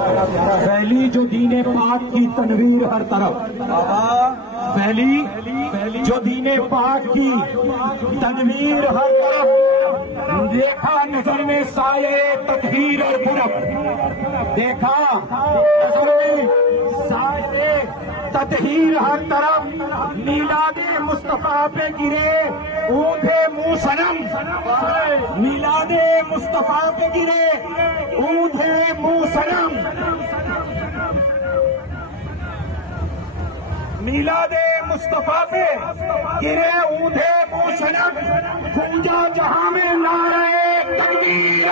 پھیلی جو دین پاک کی تنویر ہر طرف، پھیلی جو دین پاک کی تنویر ہر طرف، دیکھا نظر میں سایہ تطہیر اور برف، دیکھا نظر میں سایہ تطہیر ہر طرف، میلاد مصطفیٰ پہ گرے اونٹے منہ صنم، میلاد مصطفیٰ پہ گرے اونٹے منہ صنم، میلاد مصطفیٰ پہ گرے اونٹے منہ صنم، گونجا جہاں میں نعرہ تکبیر۔